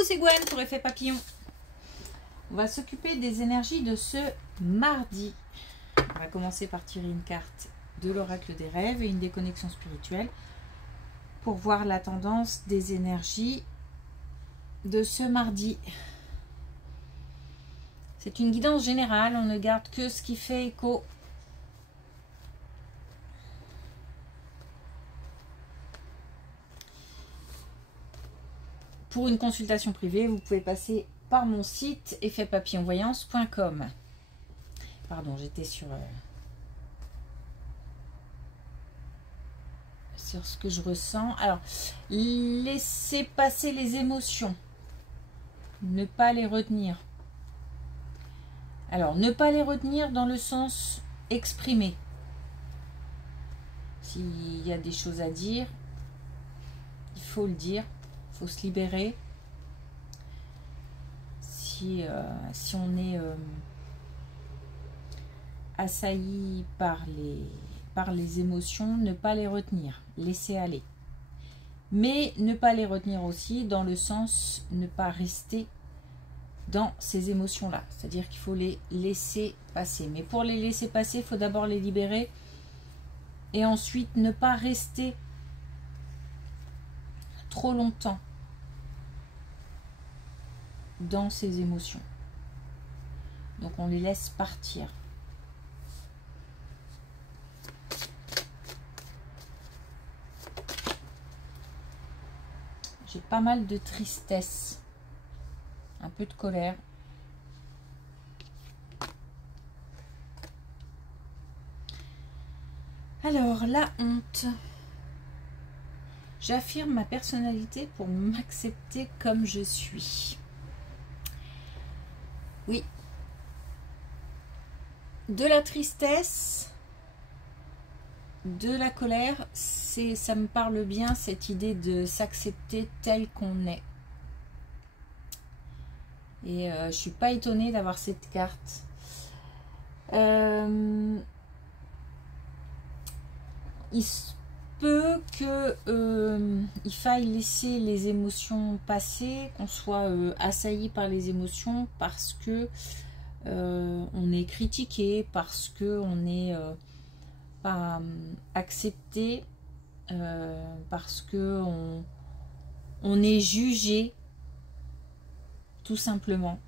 Coucou, c'est Gwen pour Effet Papillon. On va s'occuper des énergies de ce mardi. On va commencer par tirer une carte de l'oracle des rêves et une déconnexion spirituelle pour voir la tendance des énergies de ce mardi. C'est une guidance générale, on ne garde que ce qui fait écho. Pour une consultation privée, vous pouvez passer par mon site effetpapillonvoyance.com. Pardon, j'étais sur ce que je ressens. Alors, laissez passer les émotions. Ne pas les retenir. Alors, ne pas les retenir dans le sens exprimé. S'il y a des choses à dire, il faut le dire. Il faut se libérer. Si on est assailli par les émotions, ne pas les retenir. Laisser aller. Mais ne pas les retenir aussi dans le sens ne pas rester dans ces émotions-là. C'est-à-dire qu'il faut les laisser passer. Mais pour les laisser passer, il faut d'abord les libérer. Et ensuite, ne pas rester trop longtemps dans ces émotions. Donc, on les laisse partir. J'ai pas mal de tristesse. Un peu de colère. Alors, la honte. J'affirme ma personnalité pour m'accepter comme je suis. Oui. De la tristesse, de la colère, ça me parle bien, cette idée de s'accepter tel qu'on est. Et je suis pas étonnée d'avoir cette carte. Il se peut que il faille laisser les émotions passer, qu'on soit assailli par les émotions parce que on est critiqué, parce que on n'est pas accepté, parce que on est jugé. Tout simplement.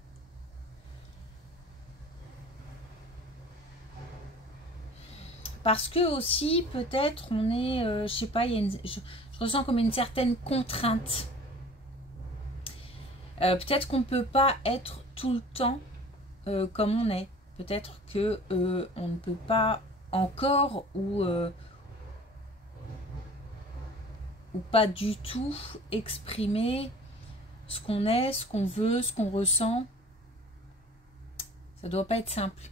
Parce que aussi, peut-être, on est, je sais pas, je ressens comme une certaine contrainte. Peut-être qu'on ne peut pas être tout le temps comme on est. Peut-être que on ne peut pas encore ou pas du tout exprimer ce qu'on est, ce qu'on veut, ce qu'on ressent. Ça doit pas être simple.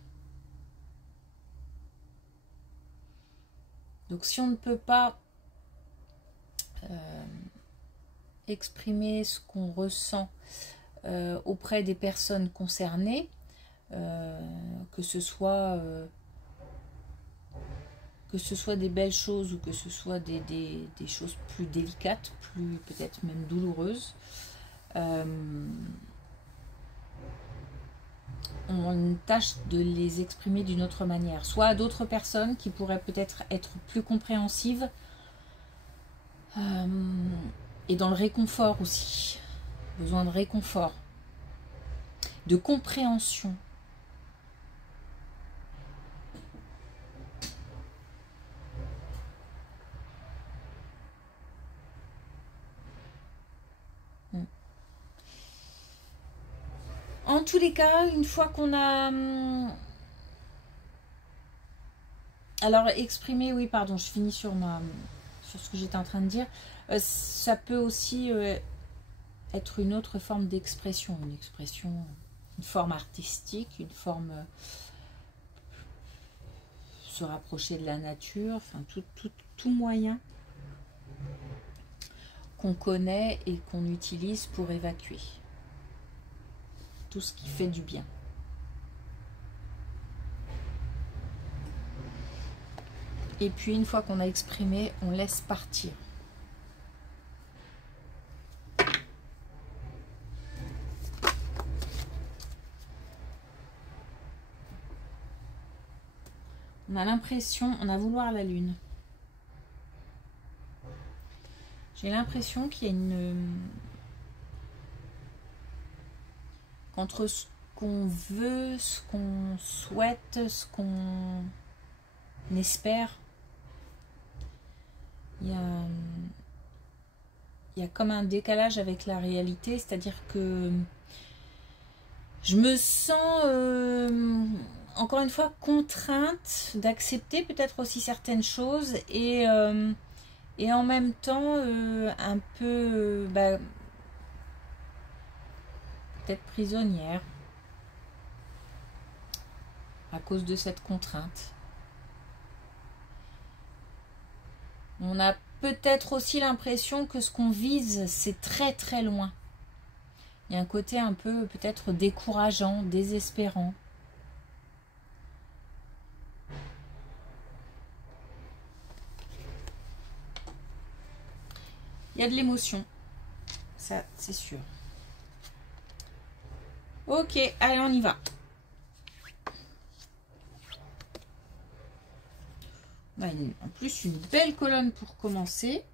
Donc si on ne peut pas exprimer ce qu'on ressent auprès des personnes concernées, que ce soit des belles choses ou que ce soit des choses plus délicates, plus peut-être même douloureuses, on tâche de les exprimer d'une autre manière, soit à d'autres personnes qui pourraient peut-être être plus compréhensives, et dans le réconfort aussi, besoin de réconfort, de compréhension. En tous les cas, une fois qu'on a... Alors, exprimer, oui, pardon, je finis sur ce que j'étais en train de dire. Ça peut aussi être une autre forme d'expression. Une forme artistique, une forme... se rapprocher de la nature, enfin, tout moyen qu'on connaît et qu'on utilise pour évacuer. Tout ce qui fait du bien. Et puis une fois qu'on a exprimé, on laisse partir. On a l'impression, on a vouloir la lune. J'ai l'impression qu'il y a une... Qu'entre ce qu'on veut, ce qu'on souhaite, ce qu'on espère, il y a comme un décalage avec la réalité, c'est-à-dire que je me sens encore une fois contrainte d'accepter peut-être aussi certaines choses et en même temps un peu peut-être prisonnière à cause de cette contrainte. On a peut-être aussi l'impression que ce qu'on vise, c'est très très loin. Il y a un côté un peu peut-être décourageant, désespérant. Il y a de l'émotion, ça c'est sûr. Ok, allez on y va. En plus une belle colonne pour commencer.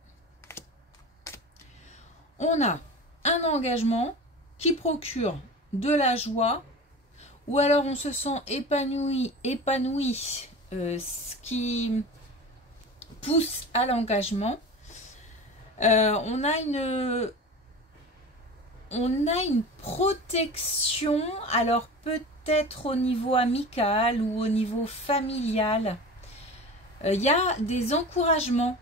On a un engagement qui procure de la joie, ou alors on se sent épanoui, ce qui pousse à l'engagement. On a une protection, alors peut-être au niveau amical ou au niveau familial. Il y a des encouragements.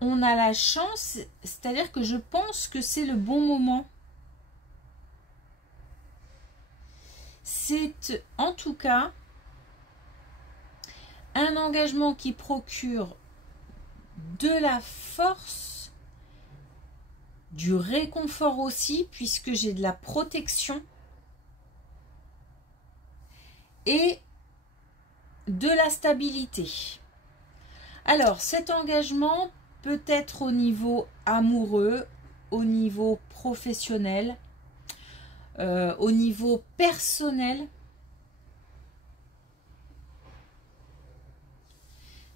On a la chance, c'est-à-dire que je pense que c'est le bon moment. C'est en tout cas un engagement qui procure de la force, du réconfort aussi, puisque j'ai de la protection et de la stabilité. Alors, cet engagement peut être au niveau amoureux, au niveau professionnel, au niveau personnel.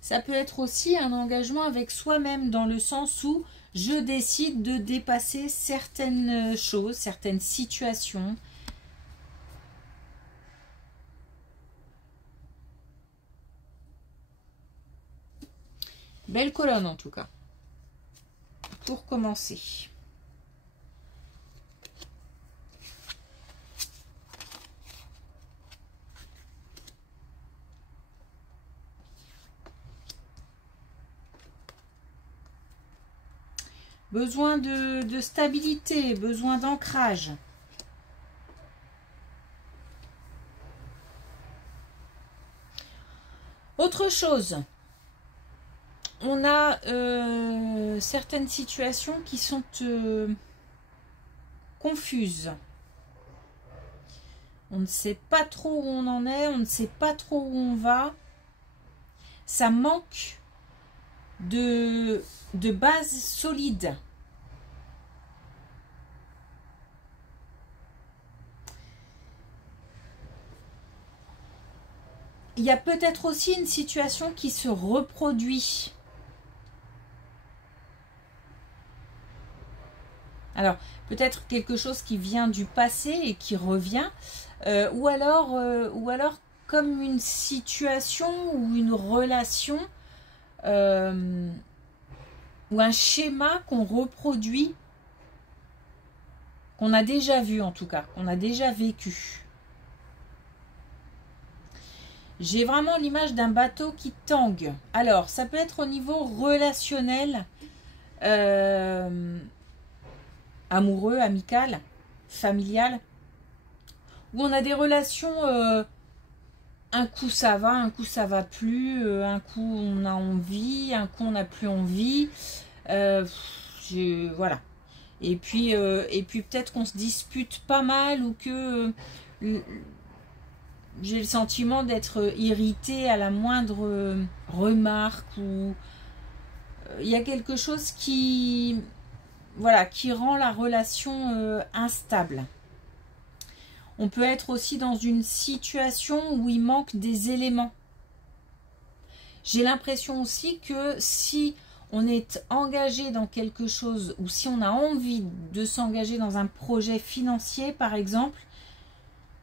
Ça peut être aussi un engagement avec soi-même, dans le sens où je décide de dépasser certaines choses, certaines situations. Belle colonne en tout cas, pour commencer. Besoin de stabilité, besoin d'ancrage. Autre chose, on a certaines situations qui sont confuses. On ne sait pas trop où on en est, on ne sait pas trop où on va. Ça manque de base solide. Il y a peut-être aussi une situation qui se reproduit. Alors, peut-être quelque chose qui vient du passé et qui revient, ou alors comme une situation ou une relation, ou un schéma qu'on reproduit, qu'on a déjà vu en tout cas, qu'on a déjà vécu. J'ai vraiment l'image d'un bateau qui tangue. Alors, ça peut être au niveau relationnel, amoureux, amical, familial, où on a des relations, un coup ça va plus, un coup on a envie, un coup on n'a plus envie, voilà. Et puis peut-être qu'on se dispute pas mal, ou que j'ai le sentiment d'être irritée à la moindre remarque, ou il y a quelque chose qui, voilà, qui rend la relation instable. On peut être aussi dans une situation où il manque des éléments. J'ai l'impression aussi que si on est engagé dans quelque chose ou si on a envie de s'engager dans un projet financier, par exemple,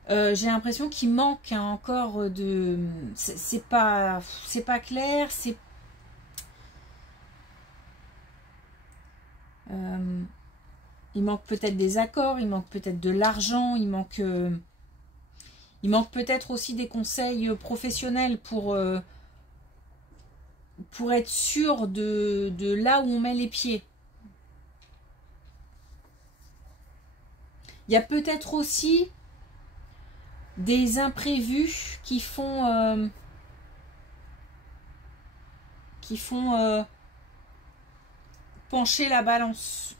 j'ai l'impression qu'il manque encore de... C'est pas clair, c'est... il manque peut-être des accords, il manque peut-être de l'argent, il manque peut-être aussi des conseils professionnels pour être sûr de là où on met les pieds. Il y a peut-être aussi des imprévus qui font pencher la balance.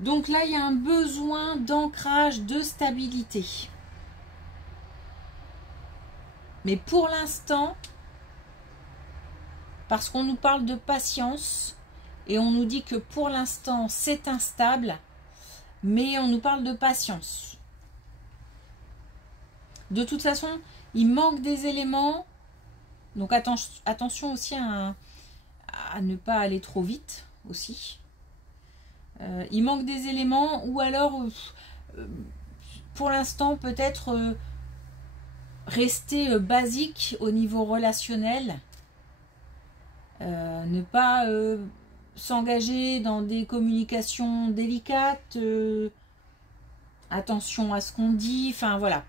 Donc là, il y a un besoin d'ancrage, de stabilité. Mais pour l'instant, parce qu'on nous parle de patience, et on nous dit que pour l'instant, c'est instable, mais on nous parle de patience. De toute façon, il manque des éléments. Donc attention aussi à ne pas aller trop vite aussi. Il manque des éléments ou alors pour l'instant peut-être rester basique au niveau relationnel. Ne pas s'engager dans des communications délicates. Attention à ce qu'on dit. Enfin voilà.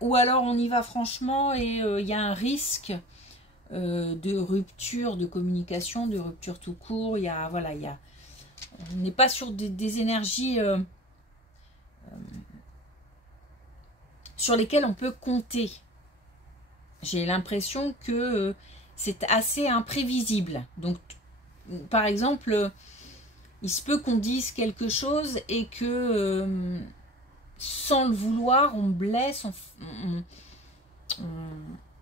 Ou alors on y va franchement et il y a un risque de rupture de communication, de rupture tout court. Il y a, voilà, on n'est pas sur des énergies sur lesquelles on peut compter. J'ai l'impression que c'est assez imprévisible. Donc, par exemple, il se peut qu'on dise quelque chose et que sans le vouloir, on blesse, on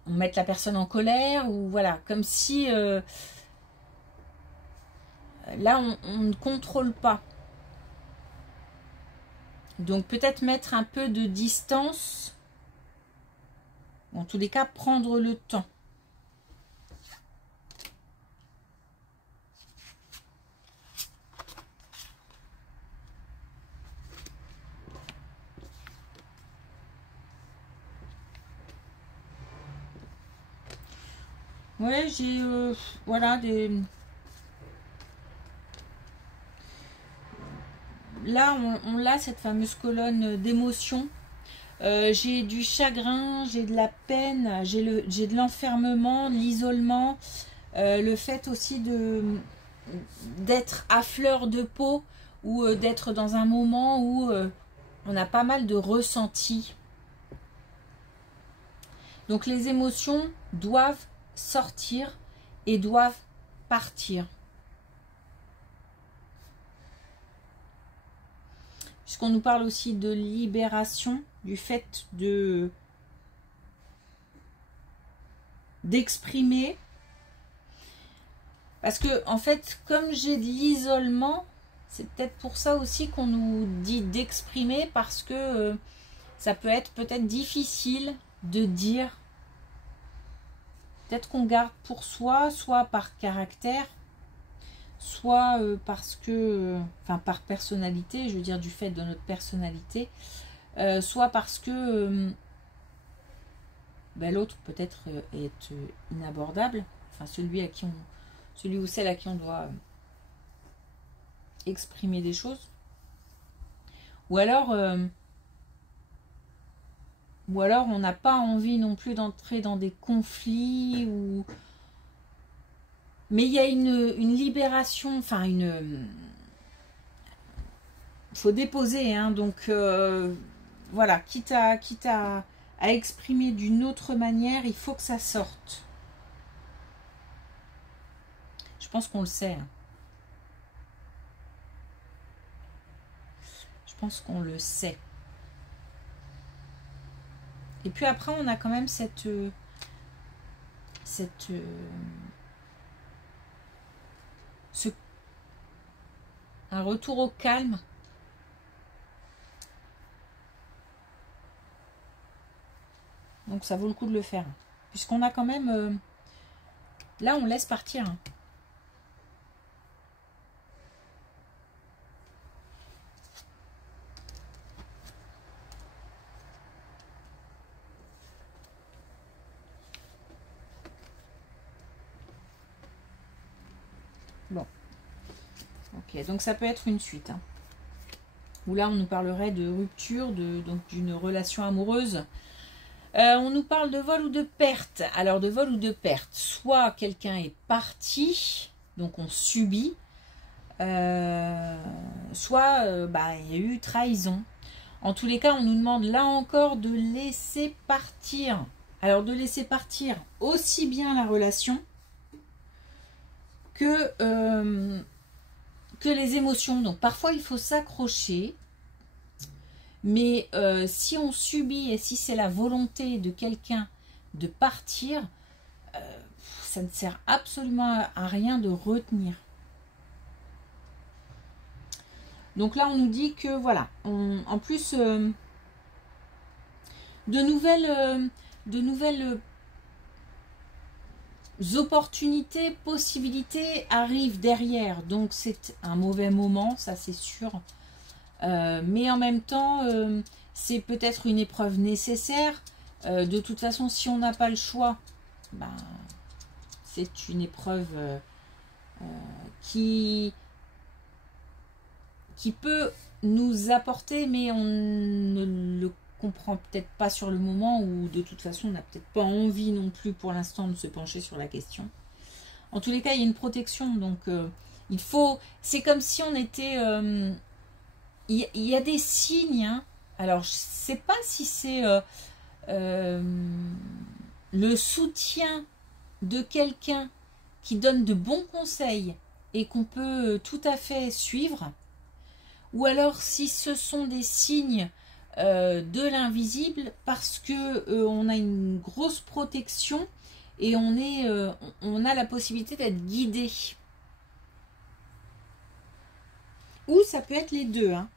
mette la personne en colère, ou voilà, comme si là on ne contrôle pas. Donc peut-être mettre un peu de distance, en tous les cas prendre le temps. Ouais, j'ai voilà des... Là, on a cette fameuse colonne d'émotions. J'ai du chagrin, j'ai de la peine, j'ai de l'enfermement, l'isolement, le fait aussi d'être à fleur de peau ou d'être dans un moment où on a pas mal de ressentis. Donc les émotions doivent sortir et doivent partir. Puisqu'on nous parle aussi de libération, du fait d'exprimer. Parce que, en fait, comme j'ai de l'isolement, c'est peut-être pour ça aussi qu'on nous dit d'exprimer, parce que ça peut être difficile de dire. Peut-être qu'on garde pour soi, soit par caractère, soit parce que, enfin par personnalité, je veux dire du fait de notre personnalité, soit parce que l'autre peut-être est inabordable, enfin celui ou celle à qui on doit exprimer des choses, ou alors on n'a pas envie non plus d'entrer dans des conflits ou... Mais il y a une libération, enfin faut déposer, hein, donc voilà, quitte à exprimer d'une autre manière, il faut que ça sorte. Je pense qu'on le sait. Hein. Je pense qu'on le sait. Et puis après, on a quand même un retour au calme. Donc ça vaut le coup de le faire. Puisqu'on a quand même... là, on laisse partir. Bon. Ok, donc ça peut être une suite. Où là, on nous parlerait de rupture, donc d'une relation amoureuse. On nous parle de vol ou de perte. Alors, de vol ou de perte. Soit quelqu'un est parti, donc on subit. Soit il y a eu trahison. En tous les cas, on nous demande là encore de laisser partir. Alors, de laisser partir aussi bien la relation que les émotions. Donc, parfois, il faut s'accrocher. Mais si on subit et si c'est la volonté de quelqu'un de partir, ça ne sert absolument à rien de retenir. Donc là, on nous dit que voilà, en plus, de nouvelles opportunités, possibilités arrivent derrière. Donc c'est un mauvais moment, ça c'est sûr. Mais en même temps, c'est peut-être une épreuve nécessaire. De toute façon, si on n'a pas le choix, c'est une épreuve qui peut nous apporter, mais on ne le comprend peut-être pas sur le moment, ou de toute façon, on n'a peut-être pas envie non plus pour l'instant de se pencher sur la question. En tous les cas, il y a une protection, donc il faut... C'est comme si on était... il y a des signes, hein. Alors je ne sais pas si c'est le soutien de quelqu'un qui donne de bons conseils et qu'on peut tout à fait suivre, ou alors si ce sont des signes de l'invisible parce que on a une grosse protection et on a la possibilité d'être guidé. Ou ça peut être les deux, hein.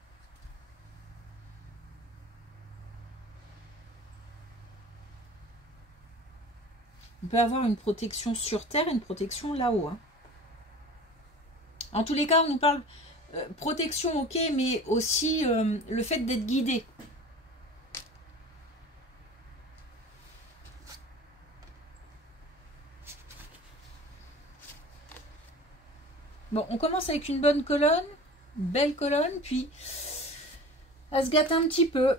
On peut avoir une protection sur Terre et une protection là-haut, hein. En tous les cas, on nous parle protection, ok, mais aussi le fait d'être guidé. Bon, on commence avec une bonne colonne, une belle colonne, puis elle se gâte un petit peu.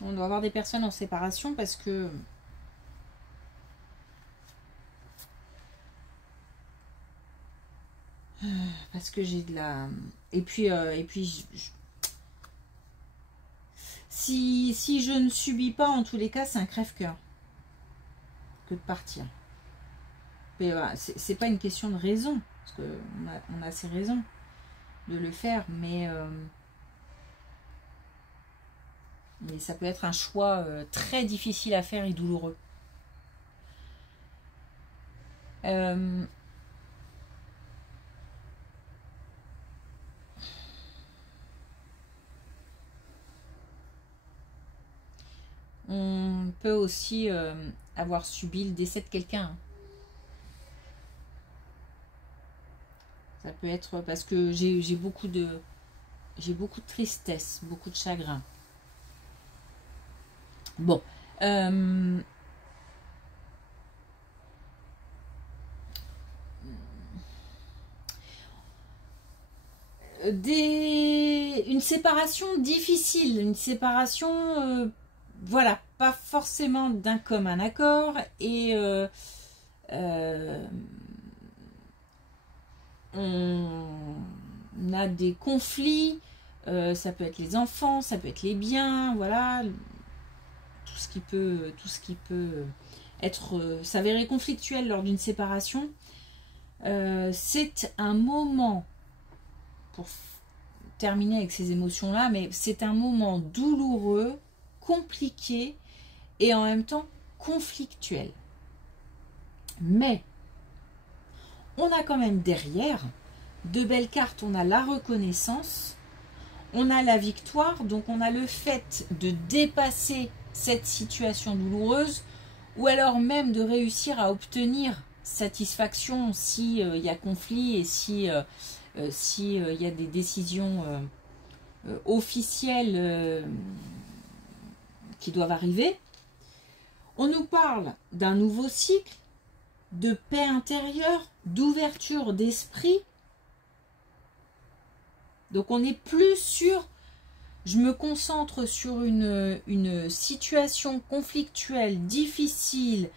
On doit avoir des personnes en séparation parce que j'ai de la... Et puis si je ne subis pas, en tous les cas, c'est un crève-cœur que de partir. Mais voilà, c'est pas une question de raison, parce qu'on a ses raisons de le faire, mais ça peut être un choix très difficile à faire et douloureux. On peut aussi avoir subi le décès de quelqu'un. Ça peut être parce que j'ai beaucoup de tristesse, beaucoup de chagrin. Bon. Une séparation difficile, une séparation, voilà, pas forcément d'un commun accord, et on a des conflits, ça peut être les enfants, ça peut être les biens, voilà. ce qui peut être s'avérer conflictuel lors d'une séparation. C'est un moment, pour terminer avec ces émotions-là, mais c'est un moment douloureux, compliqué et en même temps conflictuel. Mais on a quand même derrière de belles cartes. On a la reconnaissance, on a la victoire, donc on a le fait de dépasser cette situation douloureuse ou alors même de réussir à obtenir satisfaction si il y a conflit et si y a des décisions officielles qui doivent arriver. On nous parle d'un nouveau cycle, de paix intérieure, d'ouverture d'esprit. Donc on n'est plus sur, je me concentre sur une situation conflictuelle, difficile,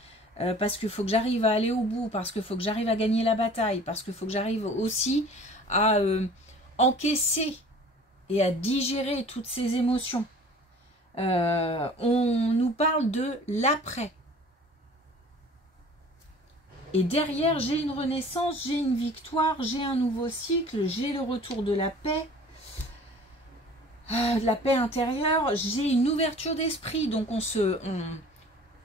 parce qu'il faut que j'arrive à aller au bout, parce qu'il faut que j'arrive à gagner la bataille, parce qu'il faut que j'arrive aussi à encaisser et à digérer toutes ces émotions. On nous parle de l'après. Et derrière, j'ai une renaissance, j'ai une victoire, j'ai un nouveau cycle, j'ai le retour de la paix intérieure, j'ai une ouverture d'esprit. Donc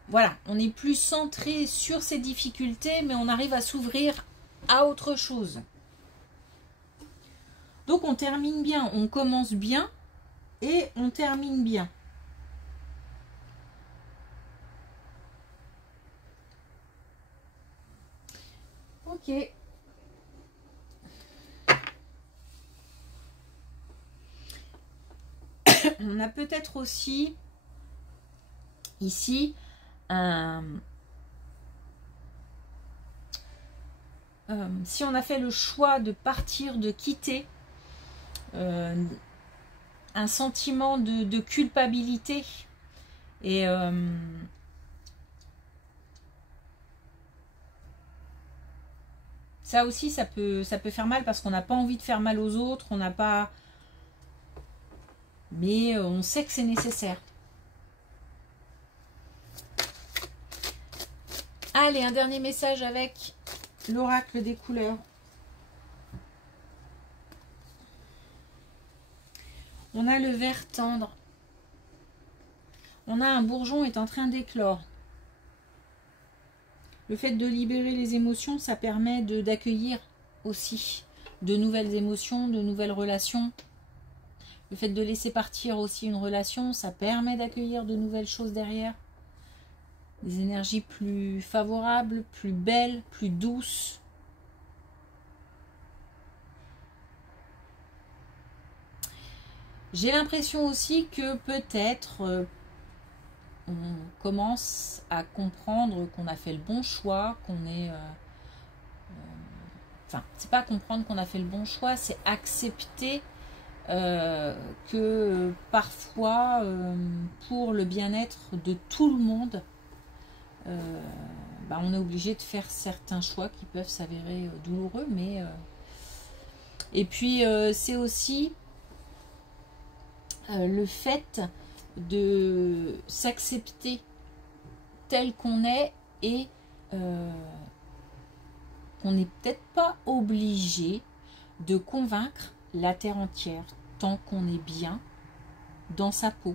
voilà, on n'est plus centré sur ces difficultés, mais on arrive à s'ouvrir à autre chose. Donc on termine bien, on commence bien et on termine bien. Ok. On a peut-être aussi ici si on a fait le choix de partir, de quitter, un sentiment de culpabilité et ça aussi, ça peut faire mal parce qu'on n'a pas envie de faire mal aux autres, on n'a pas... Mais on sait que c'est nécessaire. Allez, un dernier message avec l'oracle des couleurs. On a le vert tendre. On a un bourgeon est en train d'éclore. Le fait de libérer les émotions, ça permet d'accueillir aussi de nouvelles émotions, de nouvelles relations. Le fait de laisser partir aussi une relation, ça permet d'accueillir de nouvelles choses derrière. Des énergies plus favorables, plus belles, plus douces. J'ai l'impression aussi que peut-être on commence à comprendre qu'on a fait le bon choix, qu'on est... enfin, c'est pas comprendre qu'on a fait le bon choix, c'est accepter que parfois, pour le bien-être de tout le monde, on est obligé de faire certains choix qui peuvent s'avérer douloureux, mais... Et puis, c'est aussi le fait de s'accepter tel qu'on est et qu'on n'est peut-être pas obligé de convaincre la terre entière tant qu'on est bien dans sa peau.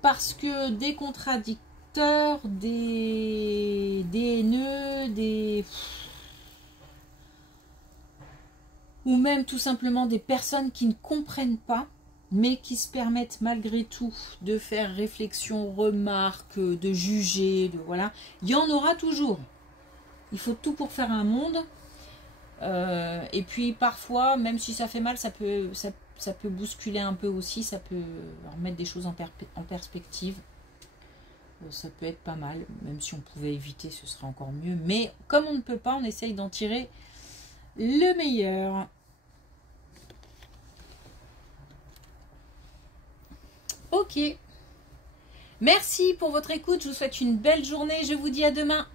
Parce que des contradicteurs, des haineux, ou même tout simplement des personnes qui ne comprennent pas, mais qui se permettent malgré tout de faire réflexion, remarques, de juger, voilà. Il y en aura toujours. Il faut tout pour faire un monde. Et puis parfois, même si ça fait mal, ça peut bousculer un peu aussi, ça peut remettre des choses en perspective. Ça peut être pas mal, même si on pouvait éviter, ce serait encore mieux. Mais comme on ne peut pas, on essaye d'en tirer le meilleur. Ok. Merci pour votre écoute. Je vous souhaite une belle journée. Je vous dis à demain.